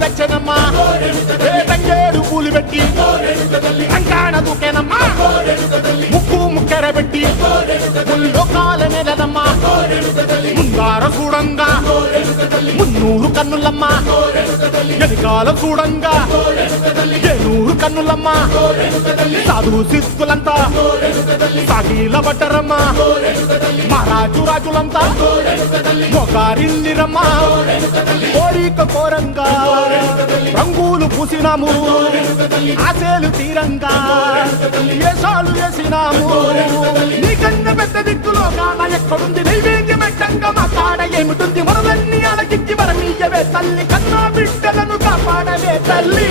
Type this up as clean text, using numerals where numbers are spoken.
తెచ్చనమ్మా తంగేడు పూలు పెట్టి రంగాణ దూకేనమ్మా ముక్కు ముక్కెరబెట్టి ముల్లోకాల నెలనమ్మా ముందార చూడంగా మున్నూరు కన్నులమ్మా వెనకాల చూడంగా ఏనూరు కన్నులమ్మా సాధు సిద్ధులంతా సాగిల పడ్డరమ్మా మహారాజు రాజులంతా మొగారిల్లిరమ్మా కోరిక కోరంగా రంగులు పూసినాము ఆశలు తీరంగా ఏసాలు వేసినాము నీకన్నా పెద్ద దిక్కులో కాన ఎక్కడుంది నైవేద్యం ఎట్టంగా మా కాడ ఏమిటుంది మనలన్నీ అలకిచ్చి వరమీయవే తల్లి కన్నా బిడ్డలను కాపాడవే తల్లి